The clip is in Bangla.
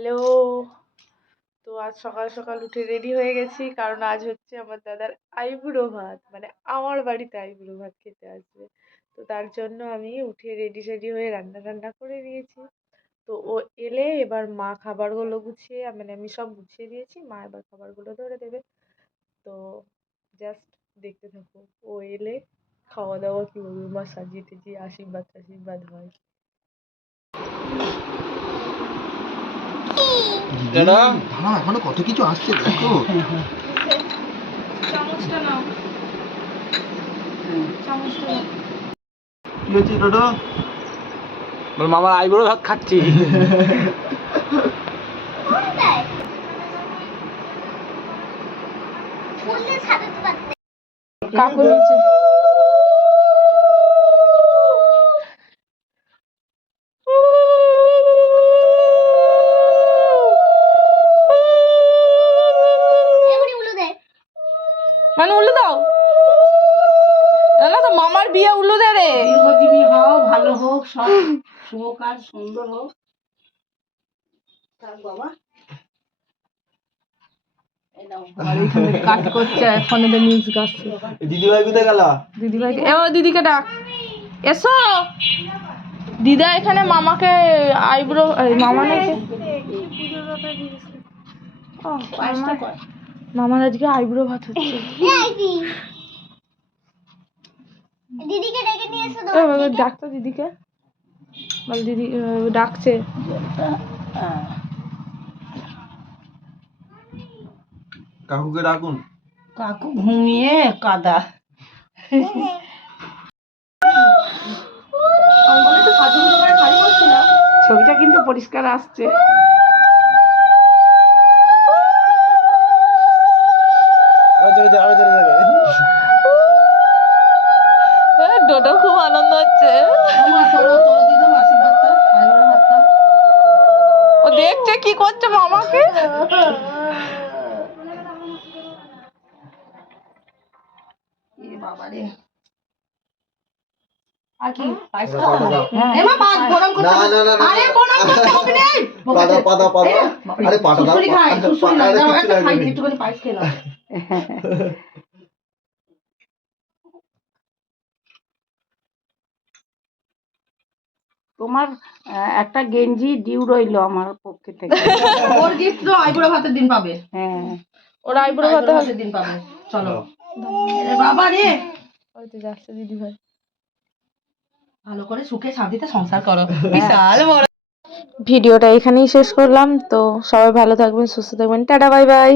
হ্যালো। তো আজ সকাল সকাল উঠে রেডি হয়ে গেছি, কারণ আজ হচ্ছে আমার দাদার আইবুড়ো ভাত, মানে আমার বাড়িতে আইবুড়ো ভাত খেতে আসবে। তো তার জন্য আমি উঠে রেডি সেডি হয়ে রান্না টান্না করে নিয়েছি। তো ও এলে এবার মা খাবারগুলো গুছিয়ে, মানে আমি সব গুছিয়ে দিয়েছি, মা এবার খাবারগুলো ধরে দেবে। তো জাস্ট দেখতে থাকো, ও এলে খাওয়া দাওয়া কীভাবে মা সাজিয়ে টেজিয়ে আশীর্বাদ টাশীর্বাদ হয়। দাদা এখনো কত কিছু আসছে দেখো। চামচটা নাও, চামচটা নাও। কি হচ্ছে দাদা? মামার আইবুড়ো ভাত খাচ্ছি। কাকু নিচে। মানে উল্লু দাও না, তো মামার বিয়ে উল্লু দে রে। দীর্ঘজীবী হও, ভালো হোক, সব শুভ কাজ সুন্দর হোক। থাক বাবা। কাট করছে ফোনে, মিউজিক আসছে। দিদিভাই কোথায় গেল? দিদিভাইকে দিদিকে ডাক, এসো। দিদা এখানে মামাকে আইব্রো, মামা নাকি মামার আজকে আইব্রো ভাত হচ্ছে। দিদিকে ডেকে নিয়ে এসো। ডাকতো দিদিকে, বল দিদি ডাকছে। কাকুকে ডাকুন। কাকু ঘুমিয়ে কাদা। ছবিটা কিন্তু পরিষ্কার আসছে। ডোডো খুব আনন্দ হচ্ছে, ও দেখছে কি করছে মামাকে। বাবারে আর কি পায়েস খাওয়া? এমা ভাত গরম করতে হবে। আরে গরম করতে হবে রে। পাতা আরে পাতা দাও। সুসুরি খাই, সুসুরি না দাও, একটা খাই, একটুখানি পায়েস খেলাম। তোমার একটা গেঞ্জি ডিউ রইলো আমার পক্ষে থেকে। ওর গিফট তো আইবুড়ো ভাতের দিন পাবে। হ্যাঁ, ওর আইবুড়ো ভাতের দিন পাবে। চলো বাবা রে, ওই তো যাচ্ছে দিদি ভাই। ভালো করে সুখে শান্তিতে সংসার করো। বিশাল বড়। ভিডিওটা এখানেই শেষ করলাম। তো সবাই ভালো থাকবেন, সুস্থ থাকবেন, টাটা বাই বাই।